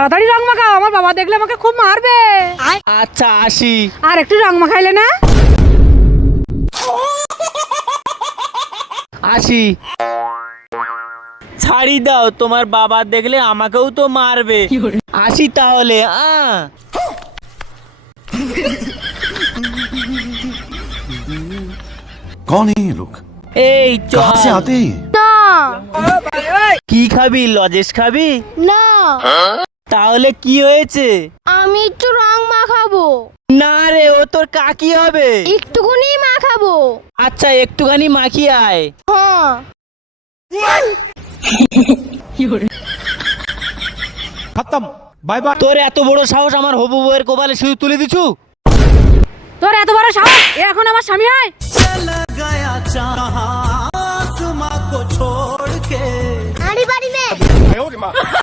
তাড়াতাড়ি রং মাখাও, আমার বাবা দেখলে আমাকে খুব মারবে। আচ্ছা আসি। আর একটু রং মাখাইলে না? আসি। ছাড়ি দাও, তোমার বাবা দেখলে আমাকেও তো মারবে। আসি তাহলে। कौन है ये लोग? এই कहाँ से চল। आते हैं ये? কি খাবি? লজেস খাবি? না, তাহলে কি হয়েছে? আমি একটু রং মাখাবো। না রে, ও তোর কাকি হবে। একটুকুনি মাখাবো। আচ্ছা একটুখানি মাখিয়ে আয়। হ্যাঁ। खत्म बाय बाय। তোর এত বড় সাহস আমার হবু বউয়ের কপালে শুধু তুলে দিছু? তোর এত বড় সাহস, এ এখন আমার স্বামী হয়? আরে বাড়ি নে।